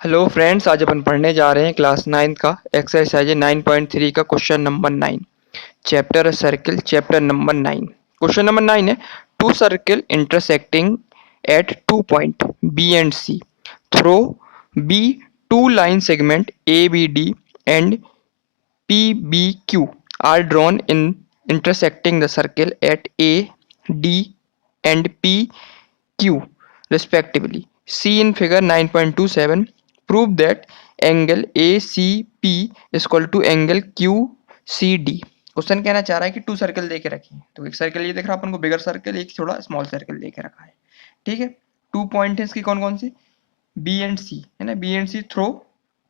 Hello friends, आज अपन पढ़ने जा रहे हैं क्लास 9 का एक्सरसाइज 9.3 का question number 9। Chapter circle, chapter number 9। Question number 9 है, two circle intersecting at 2 point B and C through B two line segment A B D and P B Q are drawn in intersecting the circle at A, D and P Q respectively. See in figure 9.27. Prove that angle ACP is equal to angle QCD. Question कहना चाह रहा है कि to circle दे के रखिए, तो एक circle ये दिख रहा है अपन को बिगर सर्कल, एक थोड़ा स्मॉल सर्कल दे के रखा है। ठीक है, टू पॉइंट है इसकी कौन कौन सी, बी एंड सी है ना। बी एंड सी थ्रो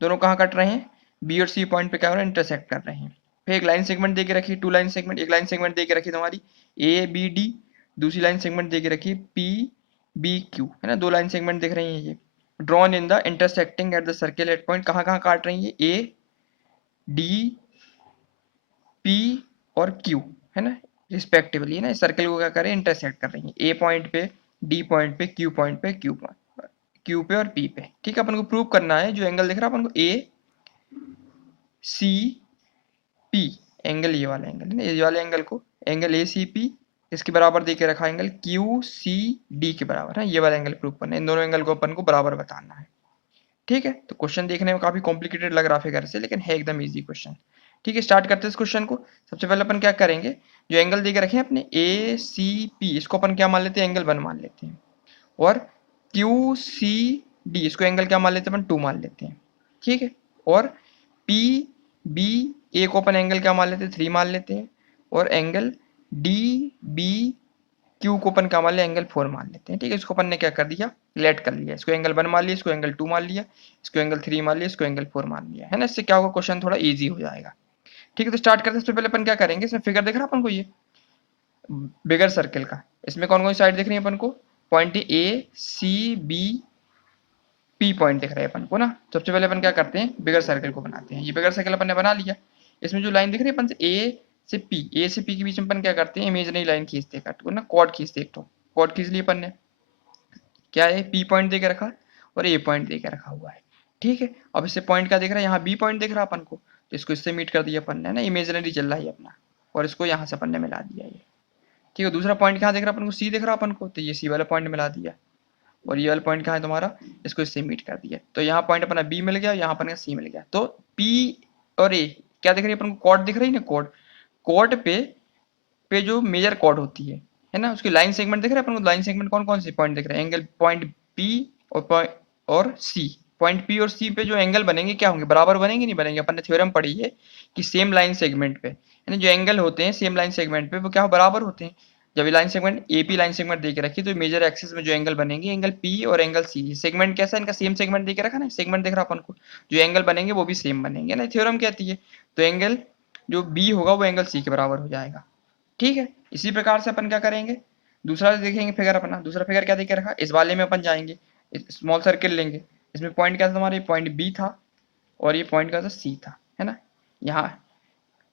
दोनों कहाँ कट रहे हैं, बी और सी पॉइंट पे क्या हो रहा है, इंटरसेक्ट कर रहे हैं। फिर एक लाइन सेगमेंट दे के रखी, टू लाइन सेगमेंट, एक लाइन सेगमेंट दे के रखी तुम्हारी ए बी डी, दूसरी लाइन सेगमेंट दे के रखी पी बी क्यू है ना। दो लाइन सेगमेंट दिख रही हैं ये। Drawn in the intersecting at the circle eight point, कहाँ कहाँ काट रही है, ए डी पी और क्यू है ना, रिस्पेक्टिवली है ना। इस सर्किल को क्या करें, इंटरसेक्ट कर रही है ए पॉइंट पे, डी पॉइंट पे, क्यू पॉइंट पे, क्यू पे और पी पे। ठीक है, अपन को प्रूव करना है जो एंगल दिख रहा है अपन को ए सी पी, एंगल ये वाला एंगल है ना, ये वाले एंगल को एंगल ए सी पी इसके बराबर दे के रखा एंगल क्यू सी डी के बराबर है, ये वाला एंगल प्रूव करना है। इन दोनों एंगल को अपन को बराबर बताना है। ठीक है, तो क्वेश्चन देखने में काफी कॉम्प्लिकेटेड लग रहा है फिगर से, लेकिन है एकदम इजी क्वेश्चन। ठीक है, स्टार्ट करते हैं इस क्वेश्चन को। सबसे पहले अपन क्या करेंगे, जो एंगल दे के रखे हैं अपने ए सी पी, इसको अपन क्या मान लेते हैं, एंगल 1 मान लेते हैं। और क्यू सी डी, इसको एंगल क्या मान लेते हैं अपन, 2 मान लेते हैं। ठीक है, और पी बी ए को अपन एंगल क्या मान लेते हैं, 3 मान लेते हैं। और एंगल डी बी क्यू को अपन क्या मान लिया, एंगल 4 मान लेते हैं। ठीक है, इसको अपन ने क्या कर दिया, लेट कर लिया। इसको एंगल 1 मान लिया, इसको एंगल 2 मान लिया, इसको एंगल 3 मान लिया, इसको एंगल 4 मान लिया है ना। इससे क्या होगा, क्वेश्चन थोड़ा इजी हो जाएगा। ठीक है, तो स्टार्ट करते हैं। सबसे पहले अपन क्या करेंगे, इसमें फिगर दिख रहा है अपन को ये बिगर सर्किल का, इसमें कौन कौन सी साइड दिख रही है अपन को, point A C B P point दिख रहा है अपन को ना। सबसे पहले अपन क्या करते हैं, बिगर सर्किल को बनाते हैं। ये बिगर सर्किल अपन ने बना लिया। इसमें जो लाइन दिख रही है अपन से ए से पी के बीच में अपन क्या करते हैं, इमेजिनरी लाइन खींचते हैं, काट को ना, कॉर्ड खींचते हैं। तो कॉर्ड खींच लिया अपन ने, क्या है, पी पॉइंट दे के रखा और ए पॉइंट दे के रखा हुआ है। ठीक है, अब इससे पॉइंट क्या दिख रहा है, यहाँ बी पॉइंट दिख रहा है अपन को, तो इसको इससे मीट कर दिया अपन ने ना, इमेजिनरी चल रहा है अपना, और इसको यहाँ से अपन ने मिला दिया ये। ठीक है, दूसरा पॉइंट कहाँ दिख रहा है अपन को, सी दिख रहा है अपन को, तो ये सी वाला पॉइंट मिला दिया। और ये वाला पॉइंट कहाँ है तुम्हारा, इसको इससे मीट कर दिया। तो यहाँ पॉइंट अपना बी मिल गया, यहाँ अपन का सी मिल गया। तो पी और ए क्या दिख रही है अपन को, कॉर्ड दिख रही है ना, कॉर्ड। कॉर्ड पे जो मेजर कॉर्ड होती है ना, उसकी लाइन सेगमेंट दिख रहा है अपन को। लाइन सेगमेंट कौन कौन से पॉइंट दिख रहे हैं, एंगल पॉइंट पी और सी। पॉइंट पी और सी पे जो एंगल बनेंगे क्या होंगे, बराबर बनेंगे नहीं बनेंगे। अपन ने थ्योरम पढ़ी है कि सेम लाइन सेगमेंट पे है ना, जो एंगल होते हैं सेम लाइन सेगमेंट पे वो क्या बराबर होते हैं। जब ये line segment AP line segment दे के रखी, तो मेजर एक्सिस में जो एंगल बनेंगे, एंगल पी और एंगल सी, सेगमेंट कैसा है इनका, सेम सेगमेंट दे के रखा ना, सेगमेंट दिख रहा अपन को, जो एंगल बनेंगे वो भी सेम बनेंगे ना, थ्योरम कहती है। तो एंगल जो बी होगा वो एंगल सी के बराबर हो जाएगा। ठीक है, इसी प्रकार से अपन क्या करेंगे, दूसरा देखेंगे फिगर अपना। दूसरा फिगर क्या देखे रखा, इस वाले में अपन जाएंगे, स्मॉल सर्किल लेंगे। इसमें पॉइंट क्या था तुम्हारा, पॉइंट बी था, और ये पॉइंट क्या था, सी था है ना यहाँ।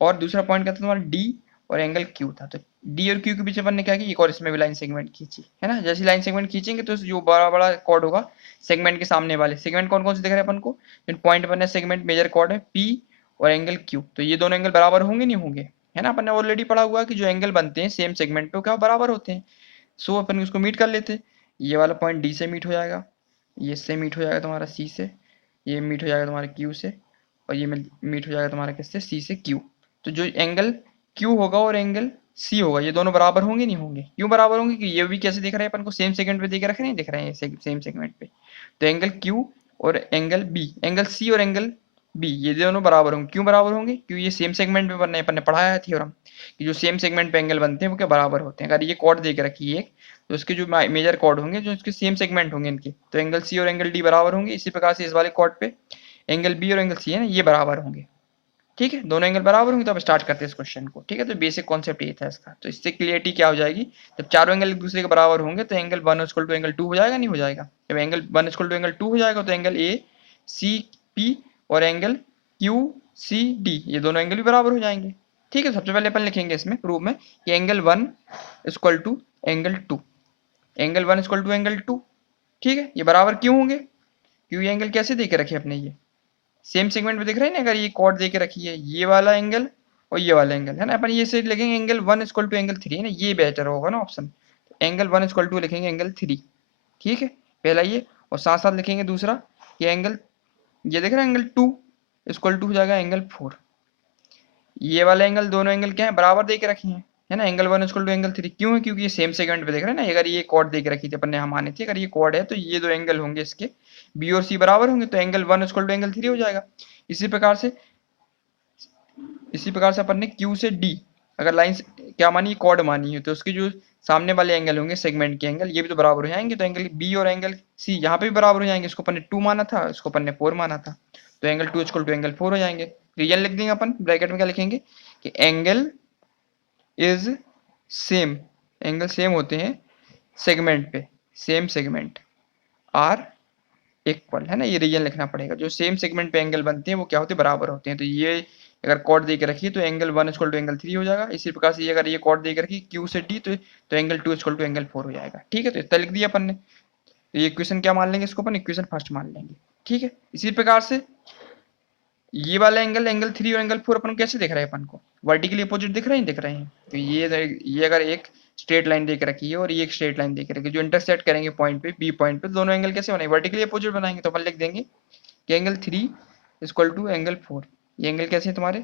और दूसरा पॉइंट क्या था तुम्हारा, डी और एंगल क्यू था। तो डी और क्यू के बीच अपन ने क्या किया, एक और इसमें भी लाइन सेगमेंट खींची है ना। जैसी लाइन सेगमेंट खींचेंगे तो जो बड़ा बड़ा कॉर्ड होगा सेगमेंट के सामने वाले, सेगमेंट कौन कौन से दिख रहे हैं अपन को, पॉइंट बने सेगमेंट मेजर कॉर्ड है पी और एंगल क्यू, तो ये दोनों एंगल बराबर होंगे नहीं होंगे, है ना। अपन ने ऑलरेडी पढ़ा हुआ है कि जो एंगल बनते हैं सेम सेगमेंट पे वो क्या बराबर होते हैं। सो अपन उसको मीट कर लेते, ये वाला पॉइंट डी से मीट हो जाएगा, ये इससे मीट हो जाएगा तुम्हारा सी से, ये मीट हो जाएगा तुम्हारा क्यू से, और ये मीट हो जाएगा तुम्हारा किससे, सी से क्यू। तो जो एंगल क्यू होगा और एंगल सी होगा, ये दोनों बराबर होंगे नहीं होंगे, क्यों बराबर होंगे कि ये भी कैसे दिख रहे हैं अपन को, सेम सेगमेंट पे दिख रखे नहीं दिख रहे हैं, सेम सेगमेंट पे। तो एंगल क्यू और एंगल बी, एंगल सी और एंगल बी, ये दोनों बराबर होंगे। क्यों बराबर होंगे, क्योंकि ये सेम सेगमेंट पे बनने, अपन ने पढ़ाया है थ्योरम कि जो सेम सेगमेंट पे एंगल बनते हैं वो क्या बराबर होते हैं। अगर ये कॉर्ड दे के रखी है एक, तो उसके जो मेजर कॉर्ड होंगे जो इसके सेम सेगमेंट होंगे इनके, तो एंगल सी और एंगल डी बराबर होंगे। इसी प्रकार से इस वाले कॉर्ड पे एंगल बी और एंगल सी है ना, ये बराबर होंगे। ठीक है, दोनों एंगल बराबर होंगे। तो अब स्टार्ट करते हैं इस क्वेश्चन को। ठीक है, तो बेसिक कॉन्सेप्ट ये था इसका। तो इससे क्लियरिटी क्या हो जाएगी, जब चारों एंगल एक दूसरे के बराबर होंगे तो एंगल 1 इक्वल टू एंगल 2 हो जाएगा, नहीं हो जाएगा। जब एंगल 1 इक्वल टू एंगल 2 हो जाएगा तो एंगल ए सी पी और एंगल क्यू सी डी, ये दोनों एंगल भी बराबर हो जाएंगे। ठीक है, सबसे पहले अपन लिखेंगे इसमें प्रूफ में कि angle 1 equal to angle 2, angle 1 equal to angle 2। ठीक है, ये बराबर क्यों होंगे, क्योंकि एंगल कैसे दे के रखे अपने, ये सेम सेगमेंट में दिख रहे हैं ना, अगर ये कॉर्ड दे के रखी है, ये वाला एंगल और ये वाला एंगल है ना, अपन ये से लिखेंगे एंगल 1 इक्वल टू एंगल 3 है ना, ये बेहतर होगा ना ऑप्शन। एंगल 1 इक्वल टू लिखेंगे एंगल 3, ठीक है, पहला ये, और साथ साथ लिखेंगे दूसरा कि एंगल, ये देख रहे हैं एंगल 2 इक्वल टू हो जाएगा एंगल 4। ये वाला एंगल, दोनों एंगल क्या है, बराबर दे के रखे हैं, है ना, एंगल 1 इक्वल टू एंगल 3, क्यों है, क्योंकि ये सेम सेगमेंट पे देख रहे हैं ना, अगर ये कॉर्ड दे के रखी थी अपन ने, हम माने थे अगर ये कॉर्ड है तो ये दो एंगल होंगे इसके बी और सी बराबर होंगे, तो एंगल 1 इक्वल टू एंगल 3 हो जाएगा। इसी प्रकार से अपन ने Q से D अगर लाइन क्या मानी, कॉर्ड मानी है, तो उसके जो सामने वाले एंगल होंगे सेगमेंट के एंगल, ये भी तो बराबर हो जाएंगे, तो एंगल B और एंगल C यहाँ पे भी बराबर हो जाएंगे। इसको अपन ने 2 माना था, इसको अपन ने 4 माना था, तो एंगल 2 इक्वल टू एंगल 4 हो जाएंगे। रीजन लिख देंगे अपन, ब्रैकेट में क्या लिखेंगे कि angle is same, angle same होते हैं सेगमेंट पे, सेम सेगमेंट आर इक्वल, है ना, ये रीजन लिखना पड़ेगा। जो सेम सेगमेंट पे एंगल बनते हैं वो क्या होते हैं, बराबर होते हैं। तो ये अगर कॉर्ड दे के रखिए तो एंगल 1 इक्वल टू एंगल 3 हो जाएगा। इसी प्रकार से अगर ये कॉर्ड दे के रखिए Q से D, तो एंगल 2 इक्वल टू एंगल 4 हो जाएगा, ठीक है। तो इतना लिख दिया अपन ने, तो ये इक्वेशन क्या मान लेंगे, इसको अपन इक्वेशन फर्स्ट मान लेंगे, ठीक है। इसी प्रकार से ये वाला एंगल, एंगल 3 और एंगल 4 अपन को कैसे दिख रहा है, अपन को वर्टिकली अपोजिट दिख रहे हैं, दिख रहे हैं। तो ये अगर एक स्ट्रेट लाइन देकर रखी है और ये एक स्ट्रेट लाइन देकर रखी है, जो इंटरसेक्ट करेंगे पॉइंट पे, बी पॉइंट पे, दोनों एंगल कैसे बनाएंगे, वर्टिकली अपोजिट बनाएंगे। तो अपन लिख देंगे कि एंगल 3 इक्वल टू एंगल 4, ये एंगल कैसे है तुम्हारे,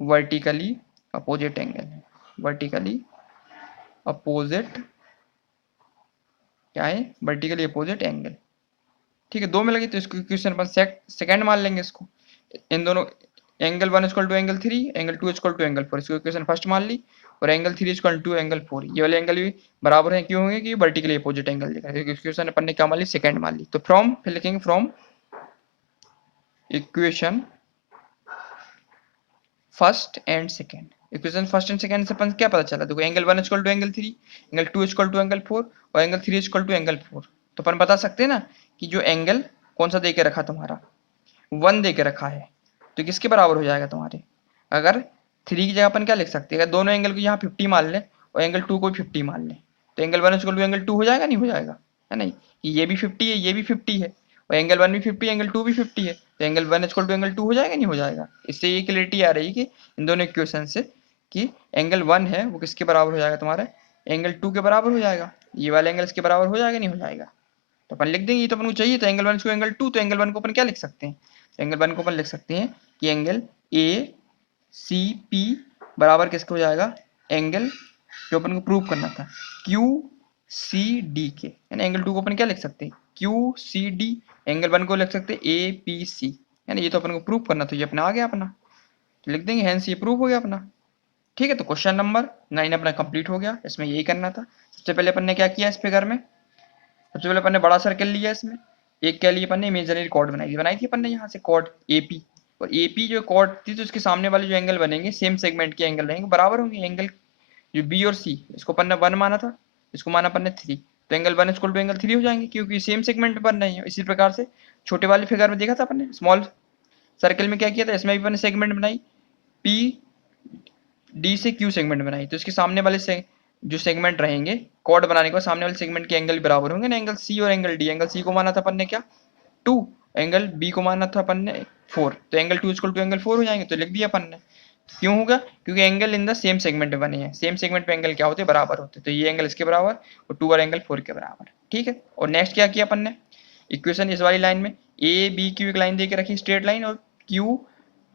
वर्टिकली अपोजिट एंगल है, वर्टिकली अपोजिट क्या है, वर्टिकली अपोजिट एंगल, ठीक है। दो में लगी तो इसको इक्वेशन अपन सेकंड मान लेंगे इसको। इन दोनों angle 1 equal to angle 3, angle 2 equal to angle 4, इसको इक्वेशन फर्स्ट मान ली, और एंगल 3 इक्वल टू एंगल 4, ये वाले एंगल भी बराबर है, क्यों होंगे कि वर्टिकली अपोजिट एंगल दिखा है, इक्वेशन अपन ने क्या मान ली, सेकंड मान ली। तो फ्रॉम, फिर लिखेंगे from equation first and second, equation first and second से अपन क्या पता चला, देखो angle 1 equal to angle 3, angle 2 equal to angle 4, और एंगल 3 इक्वल टू एंगल 4। तो अपन बता सकते हैं ना कि जो एंगल कौन सा दे के रखा तुम्हारा, 1 दे के रखा है, तो किसके बराबर हो जाएगा तुम्हारे, अगर 3 की जगह अपन क्या लिख सकते हैं, अगर दोनों एंगल को यहाँ 50 मान लें और एंगल 2 को भी 50 मान लें, तो एंगल 1 इक्वल टू एंगल 2 हो जाएगा, नहीं हो जाएगा, है नहीं, ये भी 50 है, ये भी 50 है, और एंगल 1 भी 50, एंगल 2 भी 50 है, तो एंगल 1 इक्वल टू एंगल 2 हो जाएगा, नहीं हो जाएगा। इससे ये क्लियरिटी आ रही है कि इन दोनों इक्वेशन से कि एंगल 1 है वो किसके बराबर हो जाएगा तुम्हारा, एंगल 2 के बराबर हो जाएगा, ये वाला एंगल इसके बराबर हो जाएगा, नहीं हो जाएगा। तो अपन लिख देंगे, ये तो अपन को चाहिए, तो एंगल 1 को एंगल 2, तो एंगल 1 को अपन क्या लिख सकते हैं, एंगल 1 को अपन लिख सकते हैं कि एंगल ए सी पी बराबर किसके हो जाएगा, एंगल जो अपन को प्रूव करना था क्यू सी डी के, है ना। एंगल 2 को अपन क्या लिख सकते हैं, क्यू सी डी, एंगल 1 को लिख सकते हैं ए पी सी, है ना। ये तो अपन को प्रूव करना, तो ये अपना आ गया अपना, तो लिख देंगे हेंस ये प्रूव हो गया अपना, ठीक है। तो क्वेश्चन नंबर 9 अपना कंप्लीट हो गया, इसमें यही करना था। सबसे पहले अपन ने क्या किया इस फिगर में, सबसे पहले अपन ने बड़ा सर्कल लिया, इसमें एक क्या लिया अपन ने, इमेजिनरी कॉर्ड बनाई थी अपन ने, यहाँ से कॉर्ड एपी, और एपी जो कॉर्ड थी तो उसके सामने वाले जो एंगल बनेंगे सेम सेगमेंट के एंगल रहेंगे, बराबर होंगे। एंगल जो बी और सी, इसको अपन ने 1 माना था, इसको माना अपन ने 3, तो एंगल 1 इक्वल टू एंगल 3 हो जाएंगे, क्योंकि सेम सेगमेंट में बन रहे हैं। इसी प्रकार से छोटे वाले फिगर में देखा था अपन ने, स्मॉल सर्कल में क्या किया था, इसमें भी अपन ने सेगमेंट बनाई, पी डी से क्यू सेगमेंट बनाई, तो इसके सामने वाले से जो सेगमेंट रहेंगे कॉर्ड बनाने के बाद सामने वाले सेगमेंट के एंगल बराबर होंगे ना, एंगल सी और एंगल डी। एंगल सी को माना था अपन ने क्या 2, एंगल बी को माना था अपन ने 4, तो एंगल 2 इक्वल टू एंगल 4 हो जाएंगे, तो लिख दिया अपन ने। क्यों होगा, क्योंकि angle in the same segment में बने हैं, सेम सेगमेंट पे एंगल क्या होते हैं, बराबर होते हैं, तो ये एंगल इसके बराबर और 2 और एंगल 4 के बराबर, ठीक है। और नेक्स्ट क्या किया अपन ने, इक्वेशन इस वाली लाइन में ए बी क्यू एक लाइन दे के रखी, स्ट्रेट लाइन, और क्यू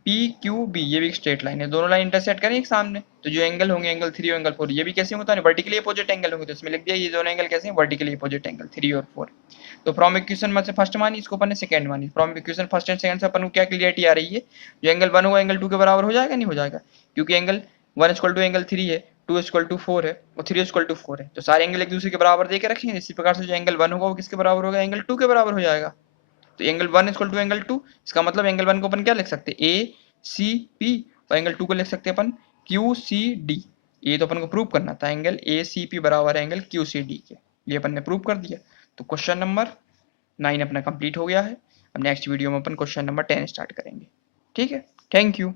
पी क्यू बी ये भी एक स्ट्रेट लाइन है, दोनों लाइन इंटरसेक्ट करें एक सामने, तो जो एंगल होंगे एंगल 3 और एंगल 4 ये भी कैसे होता है, वर्टिकली अपोजिट एंगल होंगे, तो इसमें लिख दिया ये दोनों एंगल कैसे हैं, वर्टिकली अपोजिट एंगल 3 और 4। तो फ्रॉम इक्वेशन में से फर्स्ट मानी, इसको अपन ने सेकंड मानी। From equation first and second से अपन को क्या क्लियरिटी आ रही है, जो एंगल 1 होगा एंगल 2 के बराबर हो जाएगा, नहीं हो जाएगा, क्योंकि एंगल 1 इक्वल टू एंगल 3 है, 2 इक्वल टू 4 है, और 3 इक्वल टू 4 है, तो सारे एंगल एक दूसरे के बराबर दे के रखेंगे। इसी प्रकार से जो एंगल 1 होगा वो किसके बराबर होगा, एंगल 2 के बराबर हो जाएगा। तो एंगल 1 इक्वल टू एंगल 2, इसका मतलब एंगल 1 को अपन क्या लिख सकते हैं, ए सी पी, और एंगल 2 को लिख सकते हैं अपन क्यू सी डी। ये तो अपन को प्रूव करना था, एंगल ए सी पी बराबर है एंगल क्यू सी डी के, ये अपन ने प्रूव कर दिया। तो क्वेश्चन नंबर 9 अपना कंप्लीट हो गया है। अब नेक्स्ट वीडियो में अपन क्वेश्चन नंबर 10 स्टार्ट करेंगे, ठीक है। Thank you.